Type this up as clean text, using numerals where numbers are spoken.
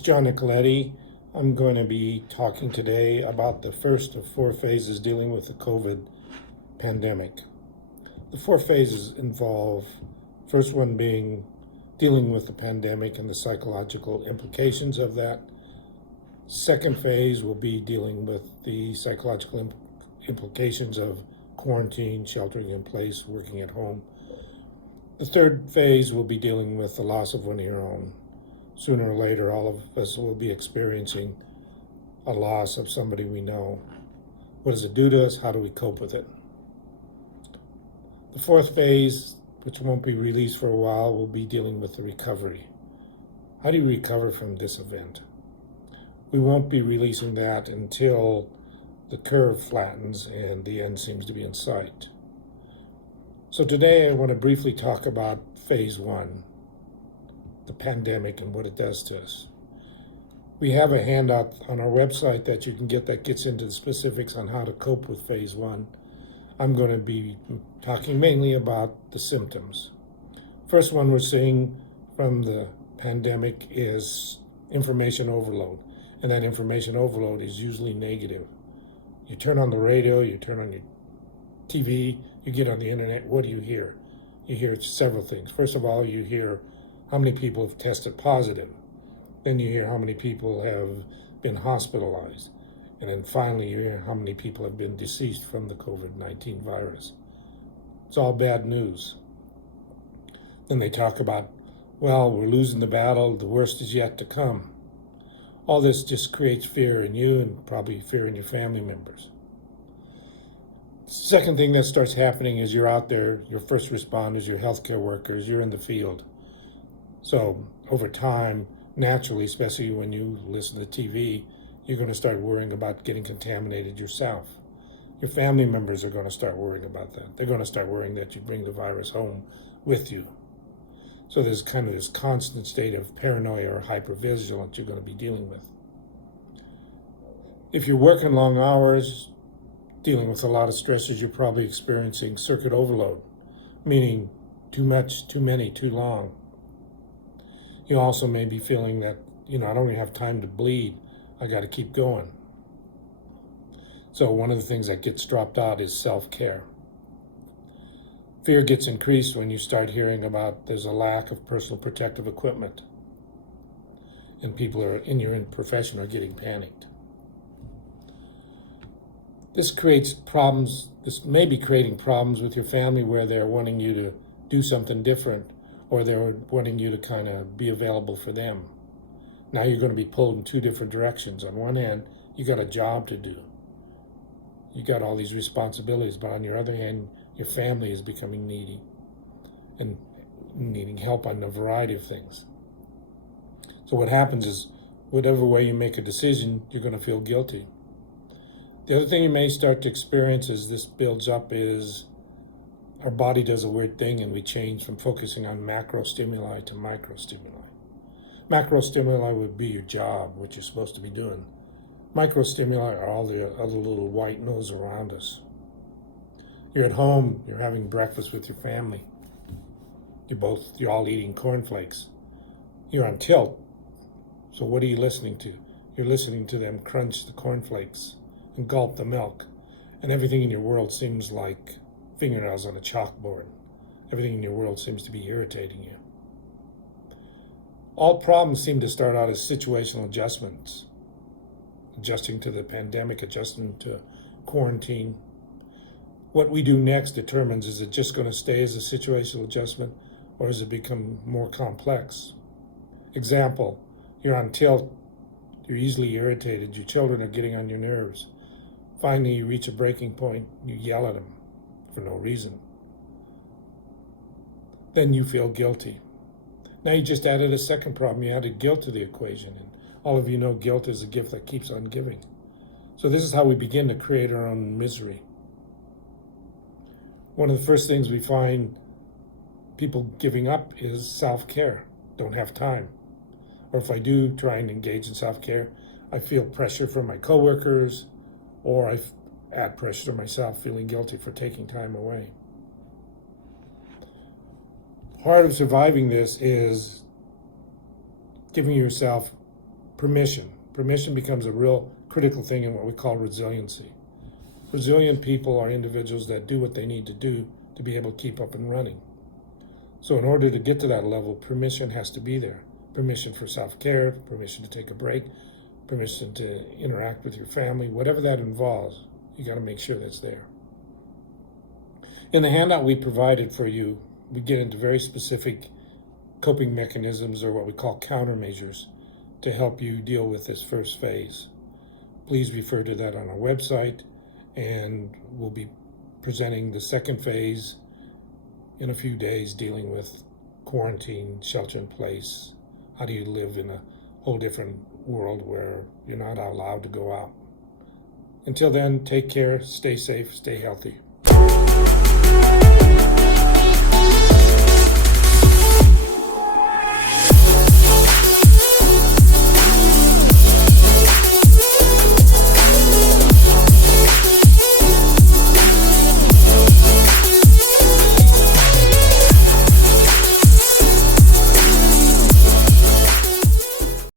It's John Nicoletti. I'm going to be talking today about the first of 4 phases dealing with the COVID pandemic. The 4 phases involve, first one being dealing with the pandemic and the psychological implications of that. Second phase will be dealing with the psychological implications of quarantine, sheltering in place, working at home. The third phase will be dealing with the loss of one of your own. Sooner or later, all of us will be experiencing a loss of somebody we know. What does it do to us? How do we cope with it? The fourth phase, which won't be released for a while, will be dealing with the recovery. How do you recover from this event? We won't be releasing that until the curve flattens and the end seems to be in sight. So today I want to briefly talk about phase 1. The pandemic and what it does to us. We have a handout on our website that you can get that gets into the specifics on how to cope with phase 1. I'm going to be talking mainly about the symptoms. First one we're seeing from the pandemic is information overload, and that information overload is usually negative. You turn on the radio, you turn on your TV, you get on the internet, what do you hear? You hear several things. First of all, you hear how many people have tested positive. Then you hear how many people have been hospitalized. And then finally you hear how many people have been deceased from the COVID-19 virus. It's all bad news. Then they talk about, well, we're losing the battle, the worst is yet to come. All this just creates fear in you and probably fear in your family members. Second thing that starts happening is you're out there, your first responders, your healthcare workers, you're in the field. So over time, naturally, especially when you listen to TV, you're going to start worrying about getting contaminated yourself. Your family members are going to start worrying about that. They're going to start worrying that you bring the virus home with you. So there's kind of this constant state of paranoia or hypervigilance you're going to be dealing with. If you're working long hours, dealing with a lot of stresses, you're probably experiencing circuit overload, meaning too much, too many, too long. You also may be feeling that, I don't even have time to bleed. I got to keep going. So one of the things that gets dropped out is self-care. Fear gets increased when you start hearing about there's a lack of personal protective equipment. And people in your profession are getting panicked. This creates problems. This may be creating problems with your family where they're wanting you to do something different, or they're wanting you to kind of be available for them. Now you're going to be pulled in 2 different directions. On one hand, you got a job to do. You got all these responsibilities, but on your other hand, your family is becoming needy and needing help on a variety of things. So what happens is, whatever way you make a decision, you're going to feel guilty. The other thing you may start to experience as this builds up is our body does a weird thing and we change from focusing on macro stimuli to micro stimuli. Macro stimuli would be your job, what you're supposed to be doing. Micro stimuli are all the other little white noise around us. You're at home, you're having breakfast with your family. You're all eating cornflakes. You're on tilt. So what are you listening to? You're listening to them crunch the cornflakes and gulp the milk. And everything in your world seems like fingernails on a chalkboard. Everything in your world seems to be irritating you. All problems seem to start out as situational adjustments. Adjusting to the pandemic, adjusting to quarantine. What we do next determines, is it just going to stay as a situational adjustment, or has it become more complex? Example, you're on tilt, you're easily irritated, your children are getting on your nerves. Finally, you reach a breaking point, you yell at them for no reason. Then you feel guilty. Now you just added a second problem. You added guilt to the equation. And all of you know guilt is a gift that keeps on giving. So this is how we begin to create our own misery. One of the first things we find people giving up is self-care. Don't have time. Or if I do try and engage in self-care, I feel pressure from my coworkers, or I add pressure to myself, feeling guilty for taking time away. Part of surviving this is giving yourself permission. Permission becomes a real critical thing in what we call resiliency. Resilient people are individuals that do what they need to do to be able to keep up and running. So in order to get to that level, permission has to be there. Permission for self-care, permission to take a break, permission to interact with your family, whatever that involves, you got to make sure that's there. In the handout we provided for you, we get into very specific coping mechanisms, or what we call countermeasures, to help you deal with this first phase. Please refer to that on our website, and we'll be presenting the second phase in a few days, dealing with quarantine, shelter in place. How do you live in a whole different world where you're not allowed to go out? Until then, take care, stay safe, stay healthy.